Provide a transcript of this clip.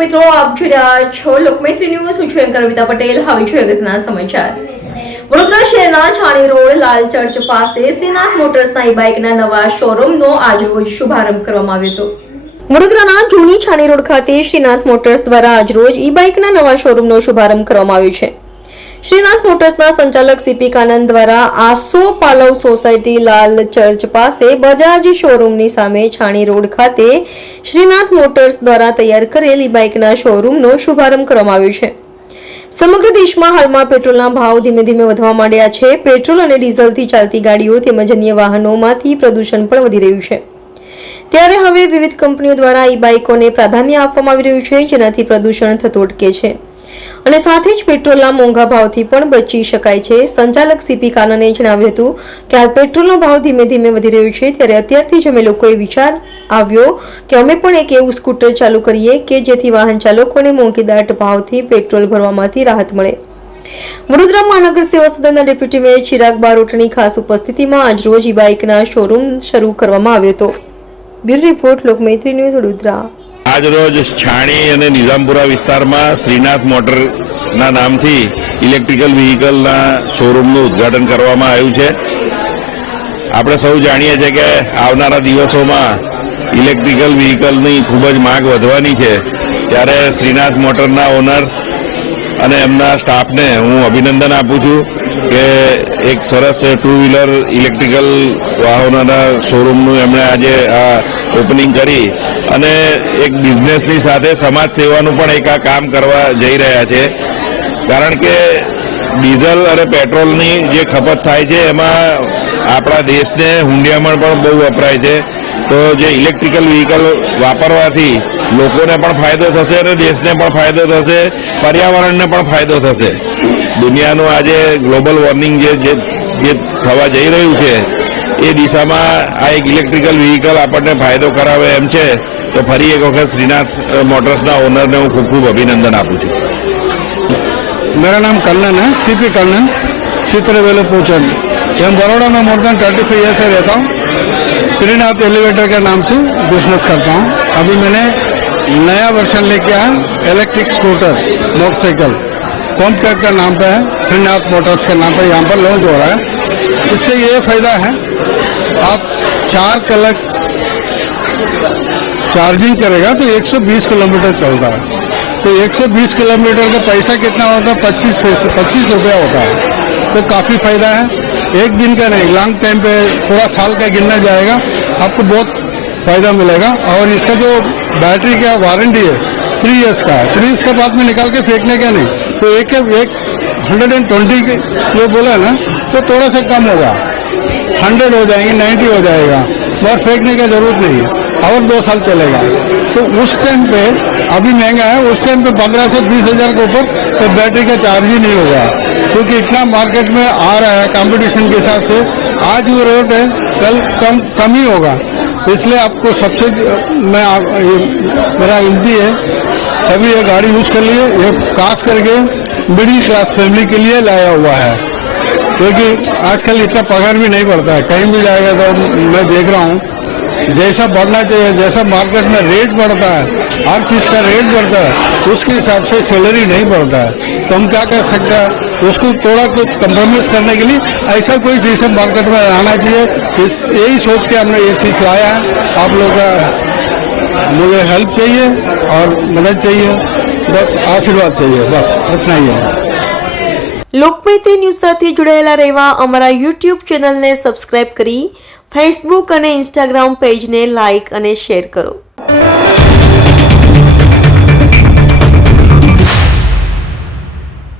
મિત્રો, આપ જોઈ રહ્યા છો લોકમૈત્રી ન્યૂઝ. હું છું એન્કર કવિતા પટેલ. હવે જોઈએ અગત્યના સમાચાર. વડોદરા શહેરના છાણી રોડ લાલ ચર્ચ પાસે શ્રીનાથ મોટર્સના ઈ બાઇકના નવા શોરૂમનો આજરોજ શુભારંભ કરવામાં આવ્યો હતો. વડોદરાના જૂની છાણી રોડ ખાતે શ્રીનાથ મોટર્સ દ્વારા આજરોજ ઈ બાઇકના નવા શોરૂમનો શુભારંભ કરવામાં આવ્યો છે. શ્રીનાથ મોટર્સના સંચાલક સીપી કાનંદ દ્વારા આસો પાલવ સોસાયટી લાલ ચર્ચ પાસે બજાજ શોરૂમની સામે છાણી રોડ ખાતે શ્રીનાથ મોટર્સ દ્વારા તૈયાર કરેલ ઈ બાઇકના શોરૂમનો શુભારંભ કરવામાં આવ્યો છે. સમગ્ર દેશમાં હાલમાં પેટ્રોલના ભાવ ધીમે ધીમે વધવા માંડ્યા છે. પેટ્રોલ અને ડીઝલથી ચાલતી ગાડીઓ તેમજ અન્ય વાહનોમાંથી પ્રદૂષણ પણ વધી રહ્યું છે. ત્યારે હવે વિવિધ કંપનીઓ દ્વારા ઈ બાઇકોને પ્રાધાન્ય આપવામાં આવી રહ્યું છે, જેનાથી પ્રદૂષણ થતું અટકે છે અને સાથે જ પેટ્રોલના મોંઘા ભાવથી પણ બચી શકાય છે. સંચાલક સીપી કાનને જણાવ્યું હતું કે આ પેટ્રોલનો ભાવ ધીમે ધીમે વધી રહ્યો છે, ત્યારે અત્યારથી જ અમે લોકોએ વિચાર આવ્યો કે અમે પણ એક એવું સ્કૂટર ચાલુ કરીએ કે જેથી વાહન ચાલકોને મોંઘીદાટ ભાવથી પેટ્રોલ ભરવામાંથી રાહત મળે. વડોદરા મહાનગર સેવા સદનના ડેપ્યુટી મેયર ચિરાગ બારોટની ખાસ ઉપસ્થિતિમાં આજરોજ ઈ બાઇકના શોરૂમ શરૂ કરવામાં આવ્યો હતો. Bureau report, Lokmaitri news, Vadodara. આજ રોજ છાણી અને નિઝામપુરા વિસ્તારમાં શ્રીનાથ મોટરના નામથી ઇલેક્ટ્રિકલ વ્હીકલના શોરૂમનું ઉદ્ઘાટન કરવામાં આવ્યું છે. આપણે સૌ જાણીએ છીએ કે આવનારા દિવસોમાં ઇલેક્ટ્રિકલ વ્હીકલની ખૂબ જ માંગ વધવાની છે, ત્યારે શ્રીનાથ મોટરના ઓનર્સ અને એમના સ્ટાફને હું અભિનંદન આપું છું કે એક સરસ ટુ વ્હીલર ઇલેક્ટ્રિકલ વાહનોના શોરૂમનું એમણે આજે આ ઓપનિંગ કરી અને એક બિઝનેસની સાથે સમાજ સેવાનું પણ એક આ કામ કરવા જઈ રહ્યા છે. કારણ કે ડીઝલ અને પેટ્રોલની જે ખપત થાય છે એમાં આપણા દેશને હુંડિયામણ પણ બહુ વપરાય છે. તો જે ઇલેક્ટ્રિકલ વ્હીકલ વાપરવાથી લોકોને પણ ફાયદો થશે અને દેશને પણ ફાયદો થશે, પર્યાવરણને પણ ફાયદો થશે. દુનિયાનું આજે ગ્લોબલ વોર્મિંગ જે થવા જઈ રહ્યું છે એ દિશામાં આ એક ઇલેક્ટ્રિકલ વ્હીકલ આપણને ફાયદો કરાવે એમ છે. તો ફરી એક વખત શ્રીનાથ મોટર્સના ઓનરને હું ખૂબ ખૂબ અભિનંદન આપું છું. मेरा नाम कन्नन है, सीपी कन्नन, चित्रवेलू पूछन. हम बड़ौदा में मोर देन 35 ईयर से रहता हूँ. श्रीनाथ एलिवेटर के नाम से बिजनेस करता हूँ. अभी मैंने नया वर्जन लेके आया इलेक्ट्रिक स्कूटर मोटरसाइकिल कॉम्पैक्ट का नाम पे है, श्रीनाथ मोटर्स के नाम पे यहाँ पर लॉन्च हो रहा है. इससे ये फायदा है, आप 4 कलक चार्जिंग करेगा तो 120 किलोमीटर चलता है. तो 120 किलोमीटर का पैसा कितना होता है? 25 रुपया होता है. तो काफ़ी फायदा है. एक दिन का नहीं, लॉन्ग टाइम पे पूरा साल का गिनना जाएगा, आपको बहुत फायदा मिलेगा. और इसका जो बैटरी का वारंटी है 3 ईयर्स का है. 3 ईयर्स के बाद में निकाल के फेंकने का नहीं. तो एक 120 के जो बोला ना तो थोड़ा सा कम होगा, 100 हो जाएंगे, 90 हो जाएगा, और फेंकने की जरूरत नहीं है. और 2 साल चलेगा. तो उस टाइम पे अभी महंगा है, उस टाइम पे 15 से 20 हज़ार के ऊपर तो बैटरी का चार्ज ही नहीं होगा, क्योंकि इतना मार्केट में आ रहा है कंपटीशन के हिसाब से. आज वो रेट है, कल कम ही होगा. इसलिए आपको सबसे मेरा विनती है, सभी ये गाड़ी यूज़ कर लिए. ये खास करके मिडिल क्लास फैमिली के लिए लाया हुआ है, क्योंकि आजकल इतना पगार भी नहीं पड़ता है. कहीं भी जाएगा तो मैं देख रहा हूँ जैसा बढ़ना चाहिए, जैसा मार्केट में रेट बढ़ता है, हर चीज़ का रेट बढ़ता है, उसके हिसाब से सैलरी नहीं बढ़ता है. तो हम क्या कर सकते हैं, उसको थोड़ा कुछ कंप्रोमाइज करने के लिए ऐसा कोई चीज़ मार्केट में आना चाहिए. यही सोच के हमने ये चीज़ लाया है. आप लोग का मुझे हेल्प चाहिए और मदद चाहिए, बस आशीर्वाद चाहिए, बस इतना ही है. લોકમૈત્રી ન્યૂઝ સાથે જોડાયેલા રહેવા અમારા યુટ્યુબ ચેનલને સબસ્ક્રાઇબ કરી ફેસબુક અને ઇન્સ્ટાગ્રામ પેજને લાઇક અને શેર કરો.